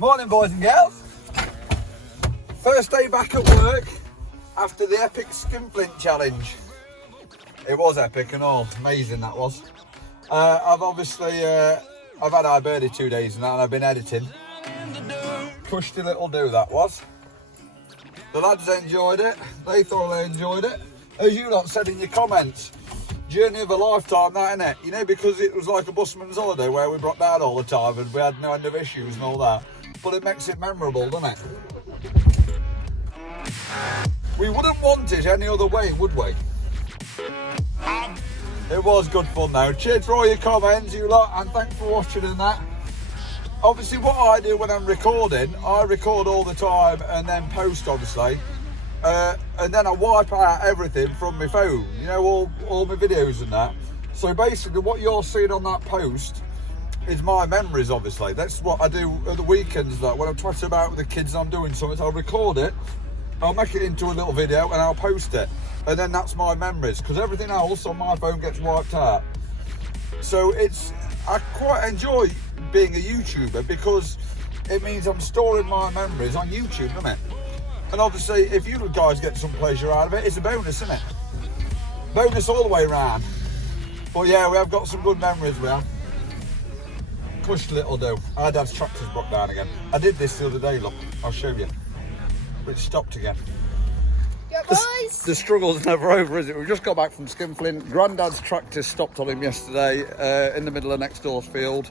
Morning, boys and girls. First day back at work after the epic skinflint challenge. It was epic and all, amazing that was. I've obviously, I've had our birdie 2 days now and I've been editing. Pushed a little do that was. The lads enjoyed it, they thoroughly enjoyed it. As you lot said in your comments, journey of a lifetime that, innit? You know, because it was like a busman's holiday where we brought down all the time and we had no end of issues and all that. But it makes it memorable, doesn't it? We wouldn't want it any other way, would we? It was good fun though. Cheers for all your comments, you lot, and thanks for watching and that. Obviously what I do when I'm recording, I record all the time and then post obviously. And then I wipe out everything from my phone, you know, all my videos and that. So basically what you're seeing on that post is my memories obviously. That's what I do at the weekends, like when I'm twatting about with the kids and I'm doing something, I'll record it, I'll make it into a little video and I'll post it. And then that's my memories, because everything else on my phone gets wiped out. So I quite enjoy being a YouTuber because it means I'm storing my memories on YouTube, doesn't it? And obviously, if you guys get some pleasure out of it, it's a bonus, isn't it? Bonus all the way around. But yeah, we have got some good memories, we have. Pushed a little do. Our dad's tractor's broke down again. I did this the other day, look. I'll show you. But it stopped again. Yeah, boys. The struggle's never over, is it? We've just got back from Skinflint. Granddad's tractor stopped on him yesterday in the middle of next door's field.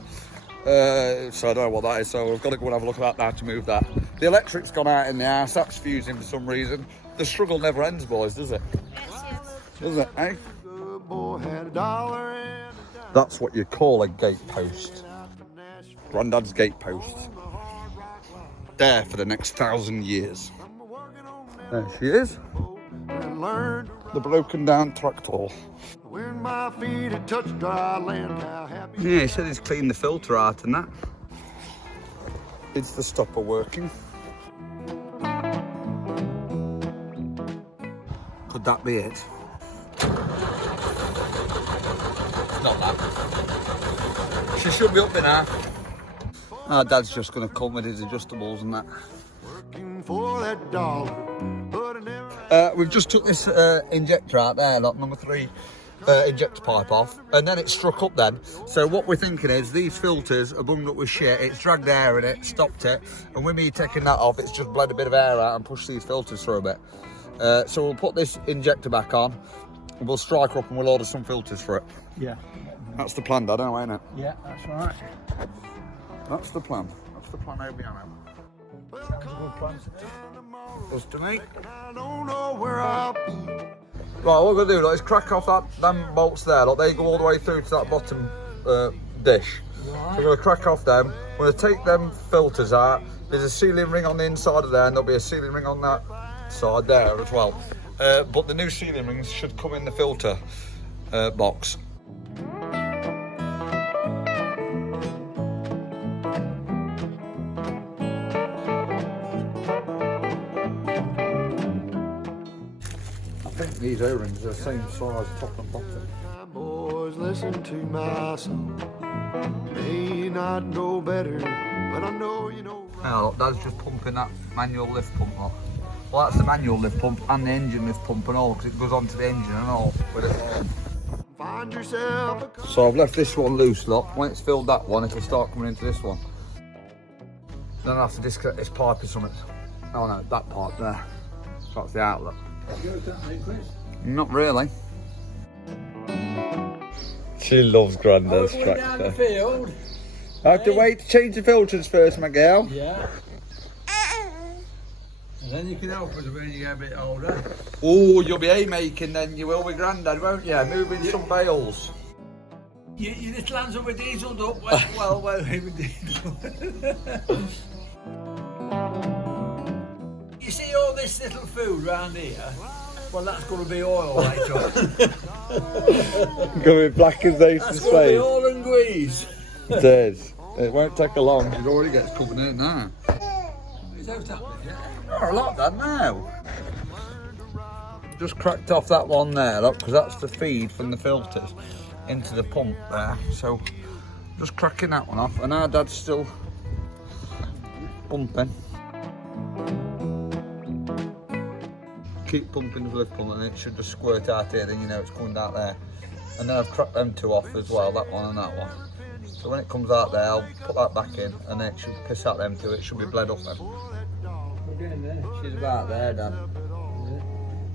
So I don't know what that is, so we've got to go and have a look at that now to move that. The electric's gone out in the house, that's fusing for some reason. The struggle never ends, boys, does it? Yes. Does it, eh? That's what you call a gate post. Granddad's gate post. There for the next 1,000 years. There she is. The broken down tractor. When my feet had touched dry land, how happy. Yeah, he said he's cleaned the filter out and that. Is the stopper working? Could that be it? Not that. She should be up in there. Our dad's just going to come with his adjustables and that. Working for that dollar, but I never. We've just took this injector out there, like number 3 injector pipe off, and then it struck up then. So what we're thinking is these filters are bunged up with shit, it's dragged air in it, stopped it, and with me taking that off, it's just bled a bit of air out and pushed these filters through a bit. So we'll put this injector back on, and we'll strike up and we'll order some filters for it. Yeah. That's the plan, Dad, ain't it? Yeah, that's right. That's the plan. That's the plan over here. Good plan. Us to me. I don't know where I'll be. Right, what we're going to do, like, is crack off them bolts there, like, they go all the way through to that bottom dish. Right. So we're going to crack off them, we're going to take them filters out, there's a sealing ring on the inside of there, and there'll be a sealing ring on that side there as well. But the new sealing rings should come in the filter box. I think these O-rings are the same size top and bottom. My boys, listen to my song. May not know better, but I know you know. Oh, look, Dad's just pumping that manual lift pump off. Well, that's the manual lift pump and the engine lift pump and all, because it goes onto the engine and all with it. Find yourself a. So I've left this one loose, look. When it's filled that one, it'll start coming into this one. Then I'll have to disconnect this pipe or something. Oh no, that pipe there. That's the outlet. Not really. She loves Grandad's Down the tractor. field. I have to wait to change the filters first, my girl. Yeah. And then you can help us when you get a bit older. Oh, you'll be haymaking then, you will with Grandad, won't you? Moving some bales. Your little hands will be dieselled up well with diesel. You see all this little food round here? Well, that's going to be oil later on. Going to be black as they That's going to be oil and grease. It is. It won't take a long. It already gets covered in now. Is that happening yet? Not a lot, Dad, now. Just cracked off that one there, look, because that's the feed from the filters into the pump there. So just cracking that one off, and our Dad's still pumping. Keep pumping the lift pump and it should just squirt out here, then you know it's coming out there. And then I've cracked them two off as well, that one and that one. So when it comes out there, I'll put that back in and then it should piss out them two, it should be bled up then. She's about there, Dad.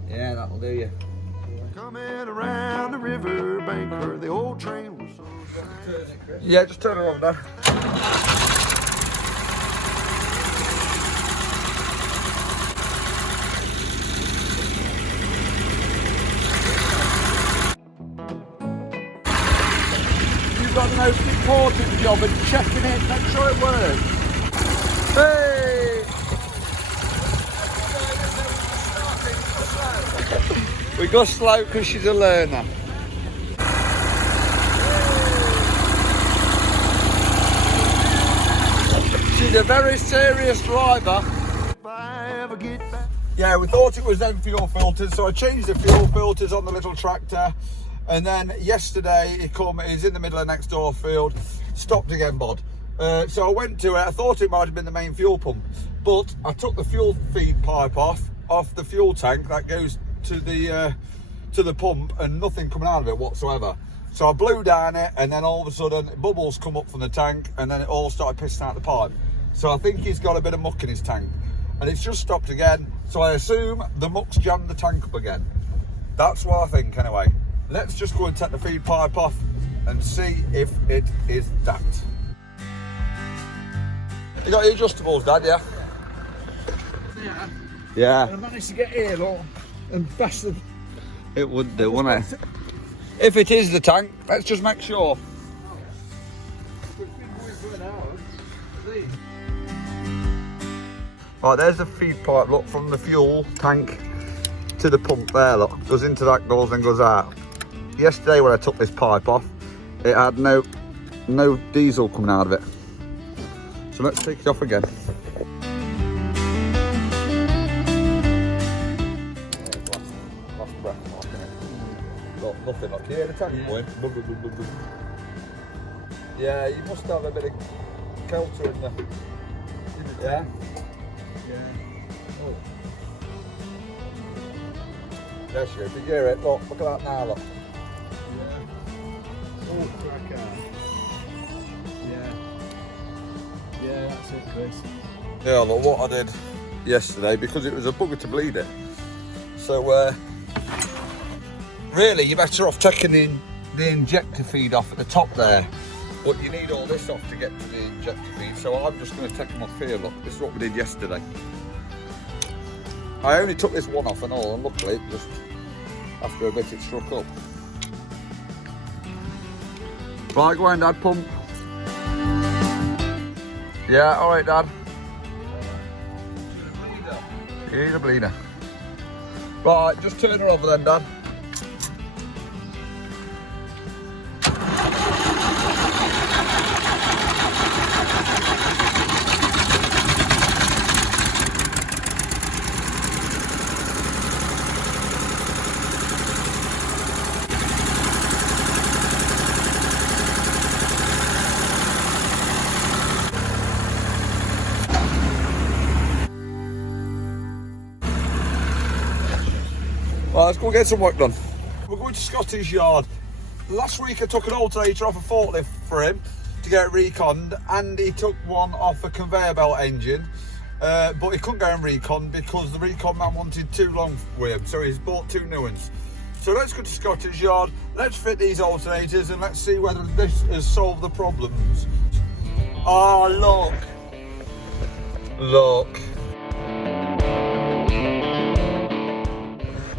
Yeah, that'll do you. Coming around the river bank where the old train was so sad. Yeah, just turn her on, Dad. You've got the most important job of checking it, make sure it works. Hey! We go slow because she's a learner. She's a very serious driver. If I ever get back. Yeah, we thought it was them fuel filters, so I changed the fuel filters on the little tractor. And then yesterday he's in the middle of next door field, stopped again, bod. So I went to it, I thought it might have been the main fuel pump, but I took the fuel feed pipe off the fuel tank that goes to the pump, and nothing coming out of it whatsoever. So I blew down it, and then all of a sudden bubbles come up from the tank, and then it all started pissing out the pipe. So I think he's got a bit of muck in his tank, and it's just stopped again. So I assume the muck's jammed the tank up again. That's what I think anyway. Let's just go and take the feed pipe off and see if it is that. You got your adjustables, Dad, yeah? Yeah. Yeah. I managed to get here, look, and bastard. It would do, wouldn't it? If it is the tank, let's just make sure. Right, there's the feed pipe, look, from the fuel tank to the pump there, look. Goes into that, goes and goes out. Yesterday when I took this pipe off, it had no diesel coming out of it. So let's take it off again. Last breath mark, innit? Got nothing, like, you hear the tank going? Yeah, you must have a bit of kelter in there. Yeah? Yeah. Oh. There she goes, you hear it, look at that now, look. Oh, cracker. Yeah. Yeah, that's it, Chris. Yeah, look what I did yesterday, because it was a bugger to bleed it. So, really, you're better off taking the injector feed off at the top there. But you need all this off to get to the injector feed, so I'm just going to take them off here, look. This is what we did yesterday. I only took this one off and all, and luckily, just after a bit it struck up. Right, go on, Dad, pump. Yeah, all right, Dad. You need a bleeder. Right, just turn her over then, Dad. Well, let's go get some work done. We're going to Scotty's yard. Last week I took an alternator off a forklift for him to get it reconned, and he took one off a conveyor belt engine, but he couldn't go and recon because the recon man wanted too long with him, so he's bought two new ones. So let's go to Scotty's yard, let's fit these alternators, and let's see whether this has solved the problems. Oh, look. Look.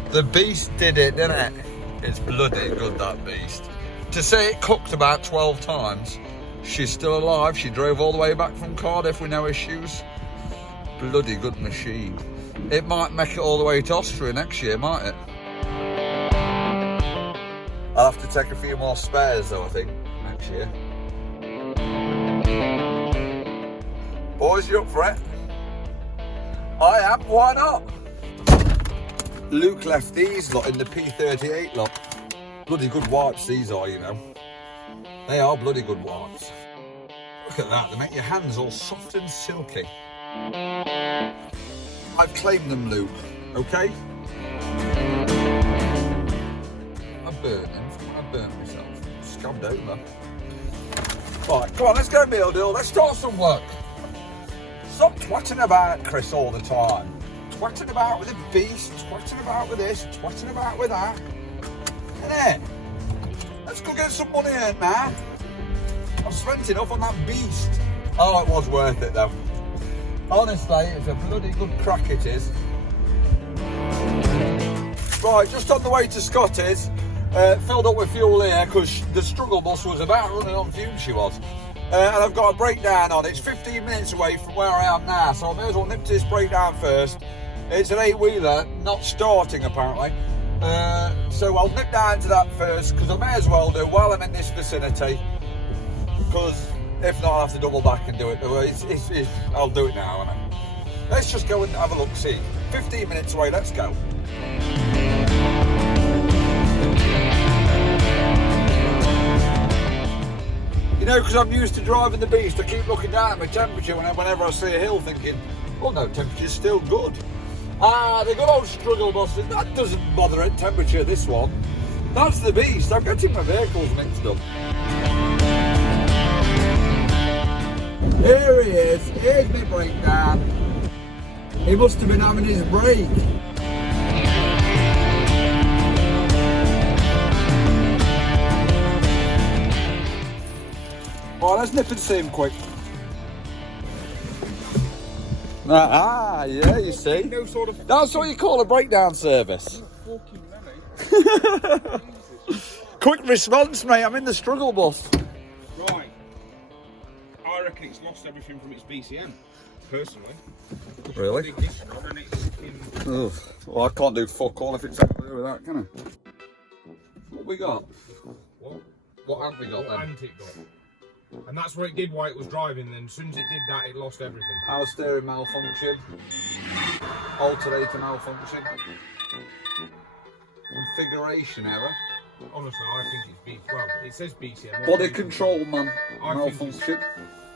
The beast did it, didn't it? It's bloody good, that beast. To say it cooked about 12 times, she's still alive. She drove all the way back from Cardiff with no issues. Bloody good machine. It might make it all the way to Austria next year, might it? I'll have to take a few more spares though, I think, next year. Boys, you up for it? I am, why not? Luke left these lot in the P38 lot. Bloody good wipes these are, you know. They are bloody good wipes. Look at that, they make your hands all soft and silky. I've claimed them, Luke, okay? I burnt them. I burnt myself. Scammed over. Right, come on, let's go, Meal. Let's start some work. Stop twatting about, Chris, all the time. Twatting about with the beast, twatting about with this, twatting about with that. Innit? Let's go get some money in now. I've spent enough on that beast. Oh, it was worth it though. Honestly, it's a bloody good crack it is. Right, just on the way to Scotty's, filled up with fuel here because the struggle bus was about running on fumes, she was. And I've got a breakdown on. It's 15 minutes away from where I am now, so I may as well nip to this breakdown first. It's an 8-wheeler, not starting apparently. So I'll nip down to that first because I may as well do while I'm in this vicinity. Because if not, I'll have to double back and do it. I'll do it now, innit? Let's just go and have a look, see. 15 minutes away, let's go. You know, because I'm used to driving the beast, I keep looking down at my temperature whenever I see a hill thinking, oh no, temperature's still good. Ah, the good old struggle bus, that doesn't bother at temperature, this one. That's the beast, I'm getting my vehicles mixed up. Here he is, here's my breakdown. He must have been having his break. Right, let's nip and see him quick. Ah, yeah, you see. No sort of. That's what you call a breakdown service. Quick response, mate. I'm in the struggle bus. Right. I reckon it's lost everything from its BCM, personally. Really? Ugh. Well, I can't do fuck all if it's something to do with that, can I? What we got? What haven't we got What then? hadn't it got? And that's what it did while it was driving. Then as soon as it did that, it lost everything. Power steering malfunction. Alternator malfunction. Configuration error. Honestly, I think it's well, it says BCM. Body control I think malfunction.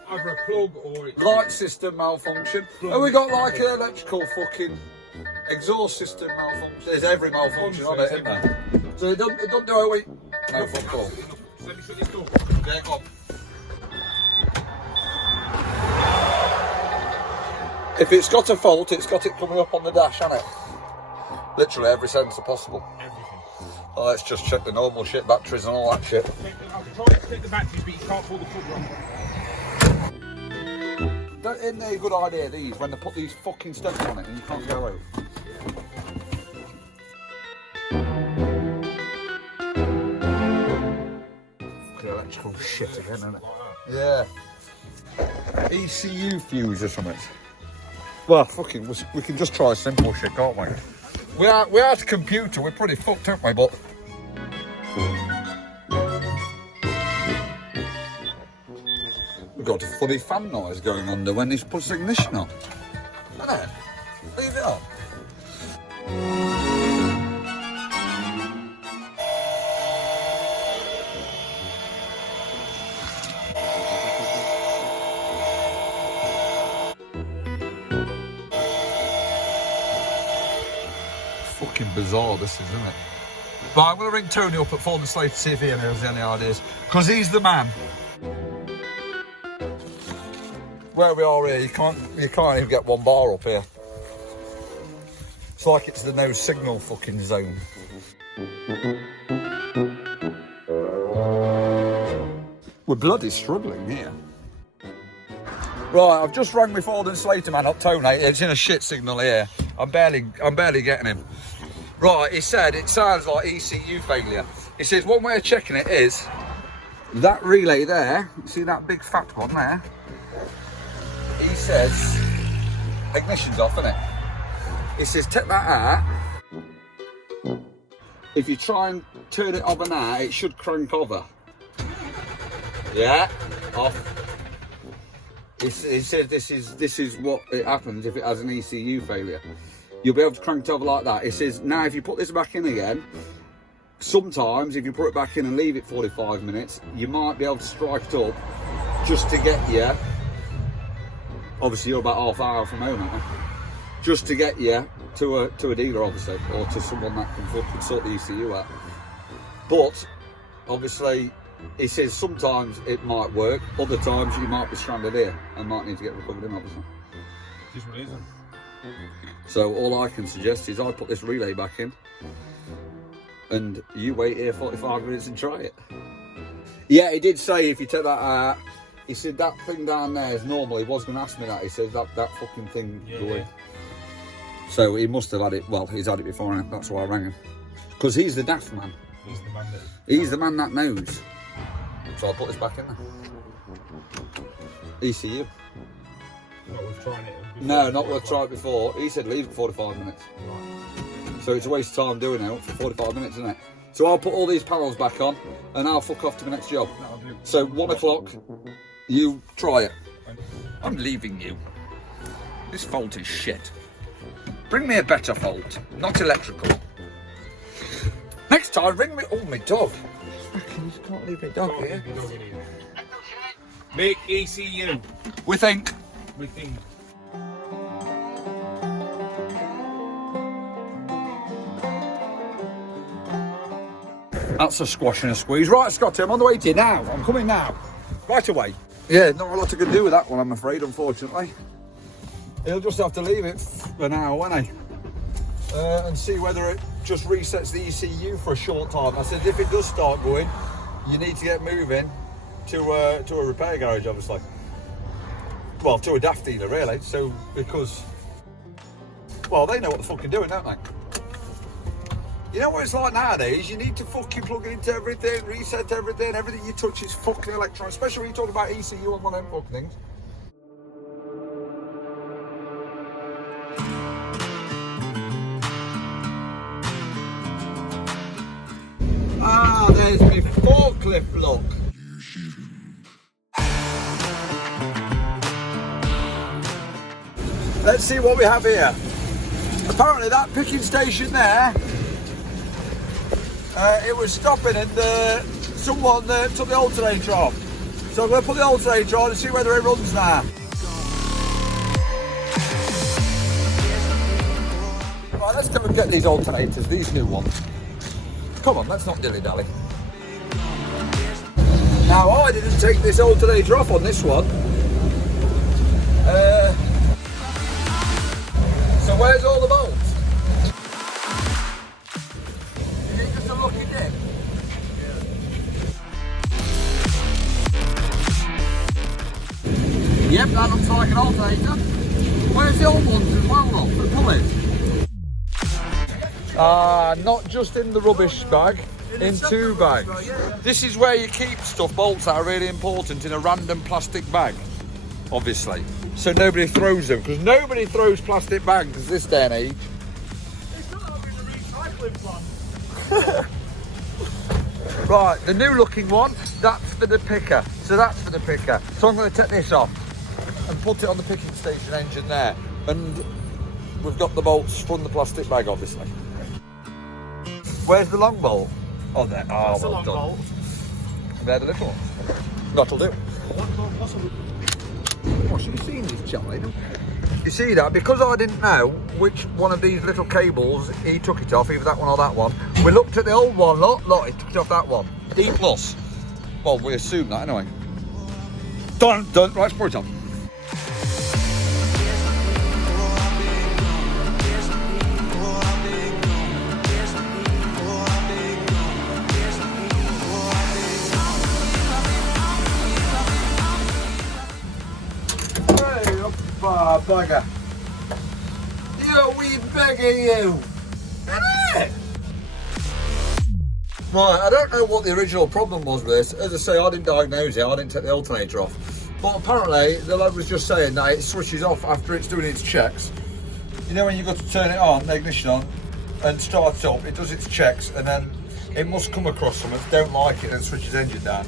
Either a plug or it's Light system malfunction. And we got like an electrical fucking exhaust system malfunction. There's every malfunction on it, isn't there? So it doesn't do a week. No fuck all. So let me shut this door. Yeah, go on. If it's got a fault, it's got it coming up on the dash, hasn't it? Literally every sensor possible. Everything. Oh, let's just check the normal shit, batteries and all that shit. I've tried to take the batteries, but you can't pull the plug off. Isn't they a good idea, these, when they put these fucking steps on it and you can't go out? Fucking electrical shit again, isn't it? Yeah. ECU fuse or something. Well, fucking, we can just try simple shit, can't we? Without a computer, we're pretty fucked, aren't we? But we've got a funny fan noise going on when he puts the ignition on. Isn't it? Leave it on. Fucking bizarre this is, isn't it? But I'm going to ring Tony up at Ford and Slade to see if he has any ideas. Because he's the man. Where we are here, you can't even get one bar up here. It's like it's the no signal fucking zone. We're bloody struggling here. Right, I've just rang my Ford and Slater man up, Tony. It's in a shit signal here. I'm barely getting him. Right, he said it sounds like ECU failure. He says one way of checking it is that relay there. You see that big fat one there? He says ignition's off, isn't it? He says take that out. If you try and turn it over now, it should crank over. Yeah, off. He says this is what it happens if it has an ECU failure. You'll be able to crank it over like that. He says now if you put this back in again, sometimes if you put it back in and leave it 45 minutes, you might be able to strike it up just to get you obviously you're about half hour from home, aren't you? Just to get you to a dealer, obviously, or to someone that can fucking sort the ECU out. But obviously, he says sometimes it might work, other times you might be stranded here and might need to get recovered in, obviously. Just what it is. So all I can suggest is I put this relay back in and you wait here 45 minutes and try it. Yeah, he did say if you take that out, he said that thing down there is normal. He was going to ask me that. He said that fucking thing going. So he must have had it, well, he's had it before, and that's why I rang him. Because he's the daft man. He's the man that knows. So I'll put this back in there. ECU. Not worth trying it. No, not worth trying it before. He said leave for 45 minutes. So it's a waste of time doing it for 45 minutes, isn't it? So I'll put all these panels back on and I'll fuck off to the next job. So 1 o'clock, you try it. I'm leaving you. This fault is shit. Bring me a better fault, not electrical. Next time, bring me... Oh, my dog. You can't leave my dog here. Make ECU. We think. We think. That's a squash and a squeeze. Right, Scotty, I'm on the way to you now. I'm coming now. Right away. Yeah, not a lot I can do with that one, I'm afraid, unfortunately. He'll just have to leave it for an hour, won't he? And see whether it just resets the ECU for a short time. I said if it does start going, you need to get moving to a repair garage, obviously. Well, to a daft dealer, really. So, because, well, they know what the fuck they're doing, don't they? You know what it's like nowadays? You need to fucking plug it into everything, reset everything. Everything you touch is fucking electronic, especially when you talk about ECU and one of them fucking things. Ah, there's my forklift look. Let's see what we have here. Apparently that picking station there, it was stopping and someone took the alternator off. So I'm going to put the alternator on and see whether it runs now. Right, let's go and get these alternators, these new ones. Come on, let's not dilly-dally. Now, I didn't take this alternator off on this one. So where's all the bolts? Is it just a lucky dip? Yep, that looks like an alternator. Where's the old ones as well, though, for the pulleys? Not just in the rubbish bag, in 2 bags. This is where you keep stuff. Bolts are really important in a random plastic bag, obviously. So nobody throws them, because nobody throws plastic bags this day and age. It's not like in the recycling plant. Right, the new looking one, that's for the picker. So that's for the picker. So I'm going to take this off and put it on the picking station engine there. And we've got the bolts from the plastic bag, obviously. Where's the long bolt? Oh, there. Oh, That's well a long done. bolt. They're the little ones. That'll do. What's Have you seen this, Charlie? You see that? Because I didn't know which one of these little cables he took it off, either that one or that one. We looked at the old one, look, he took it off that one. D+. Well, we assume that anyway. Done. Right, let's put it on. Bugger. You wee beggar, you. Right, I don't know what the original problem was with this. As I say, I didn't diagnose it, I didn't take the alternator off. But apparently, the lad was just saying that it switches off after it's doing its checks. You know when you go to turn it on, the ignition on, and start it up, it does its checks, and then it must come across something, don't like it, and switches engine down.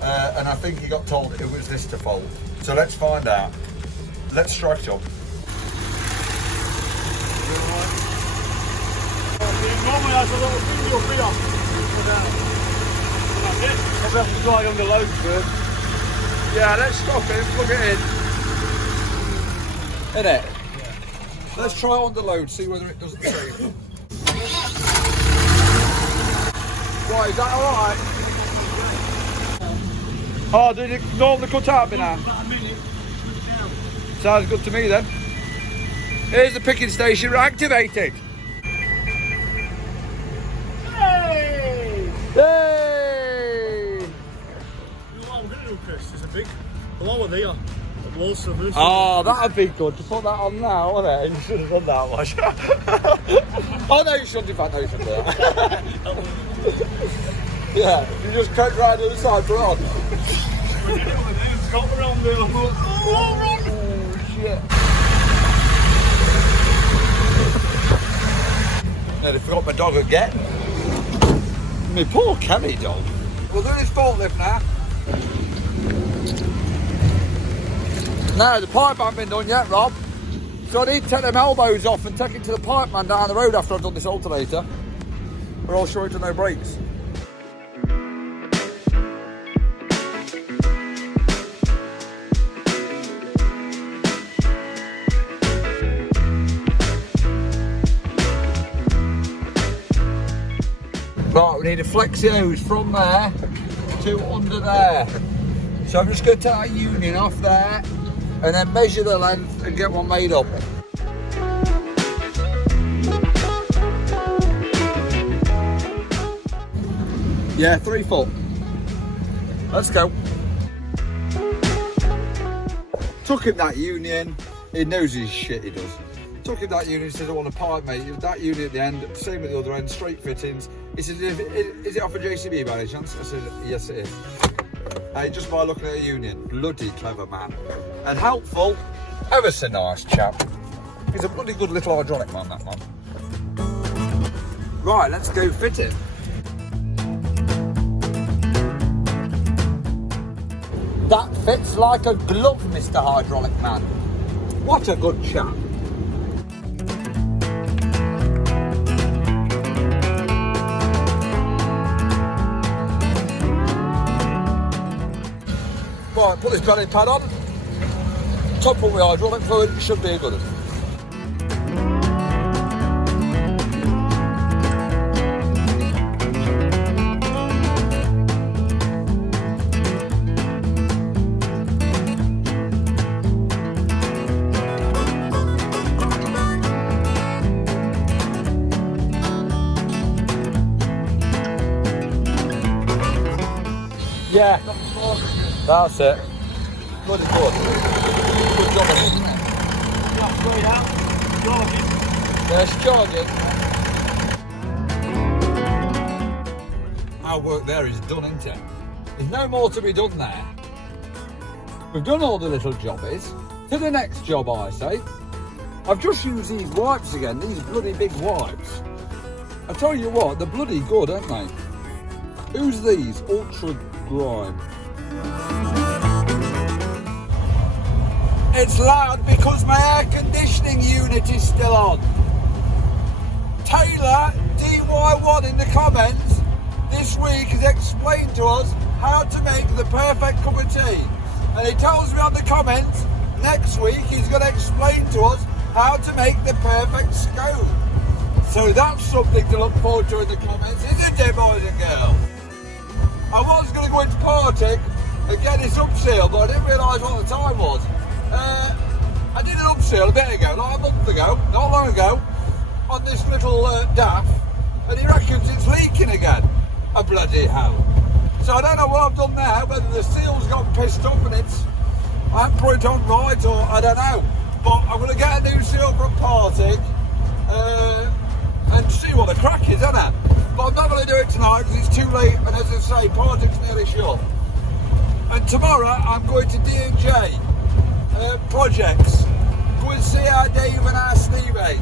And I think he got told it was this to fault. So let's find out. Let's strike it up. Normally has a little thing up here. That's it. Probably have to dry under load first. Yeah, let's stop it, plug it in. Innit? Let's try it on the load, see whether it doesn't save. Right, is that alright? Oh, did it normally cut out me now? About a minute. Sounds good to me then. Here's the picking station activated. Hey! Yay! You know what I'm going to do, Chris? There's a big blower there. A blow service. Oh, that'd be good to put that on now, wouldn't it? You should have done that much. Oh no, you shouldn't. In fact, no, you shouldn't do that. Yeah, you just cut right to the side, put it on. Got around there. Oh shit. Nearly forgot my dog again. My poor Kelly dog. We'll do this forklift now. No, the pipe hasn't been done yet, Rob. So I need to take them elbows off and take it to the pipe man down the road after I've done this alternator. We're all short to no brakes. Right, we need a flexi hose from there to under there. So I'm just going to take that union off there and then measure the length and get one made up. Yeah, 3 foot. Let's go. Took him that union. He knows his shit, he does. Took him that union, he says, I want a pipe, mate. That union at the end, same at the other end, straight fittings. He says, is it off a JCB by any chance? I said, yes it is. Just by looking at a union. Bloody clever man. And helpful, ever so nice chap. He's a bloody good little hydraulic man, that man. Right, let's go fit it. That fits like a glove, Mr. Hydraulic Man. What a good chap. Right, put this belly pad on. Top up with hydraulic fluid, should be a good one. Yeah, that's it. Good as good. Good job on it, isn't it? There's charging. Our work there is done, isn't it? There's no more to be done there. We've done all the little jobbies. To the next job, I say. I've just used these wipes again, these bloody big wipes. I tell you what, they're bloody good, aren't they? Who's these? Ultra Grime. It's loud because my air conditioning unit is still on. Taylor DY1 in the comments this week has explained to us how to make the perfect cup of tea. And he tells me on the comments next week he's going to explain to us how to make the perfect scone. So that's something to look forward to in the comments, isn't it, boys and girls? I was going to go into Partick and get this upsale, but I didn't realise what the time was. I did an upsale a bit ago, like a month ago, not long ago, on this little DAF, and he reckons it's leaking again. A bloody hell. So I don't know what I've done there, whether the seal's got pissed up and I haven't put it on right, or I don't know. But I'm going to get a new seal from Partick and see what the crack is, isn't it? But I'm not going to do it tonight because it's too late, and as I say, Partick's nearly shut. And tomorrow I'm going to D&J Projects. Go and see our Dave and our Stevie,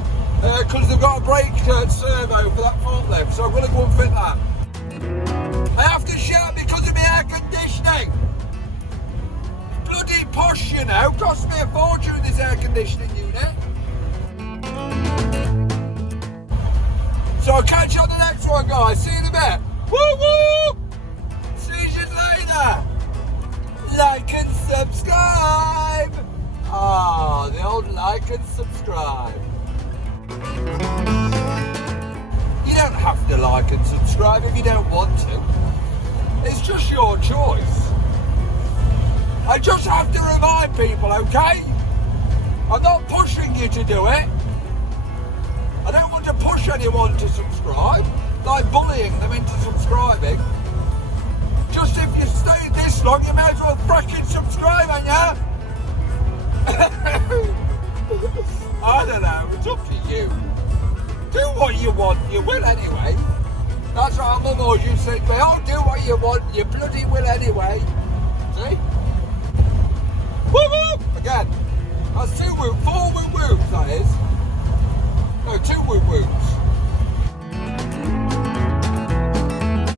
because they've got a brake servo for that forklift, so I'm going to go and fit that. I have to shout because of my air conditioning. Bloody posh, you know. Cost me a fortune, this air conditioning unit. So I'll catch you on the next one, guys. See you in a bit. Woo woo! See you later. Like and subscribe. Ah, the old like and subscribe. You don't have to like and subscribe if you don't want to. It's just your choice. I just have to remind people, okay? I'm not pushing you to do it. I don't want to push anyone to subscribe, like bullying them into subscribing. Just if you stayed this long, you may as well frickin' subscribe, ain't ya? I don't know, it's up to you. Do what you want, you will anyway. That's what our mum always used to say to me, oh, do what you want, you bloody will anyway. See? Woo woo! Again. That's 2 woo, 4 woo woos, that is. No, 2 woo woos.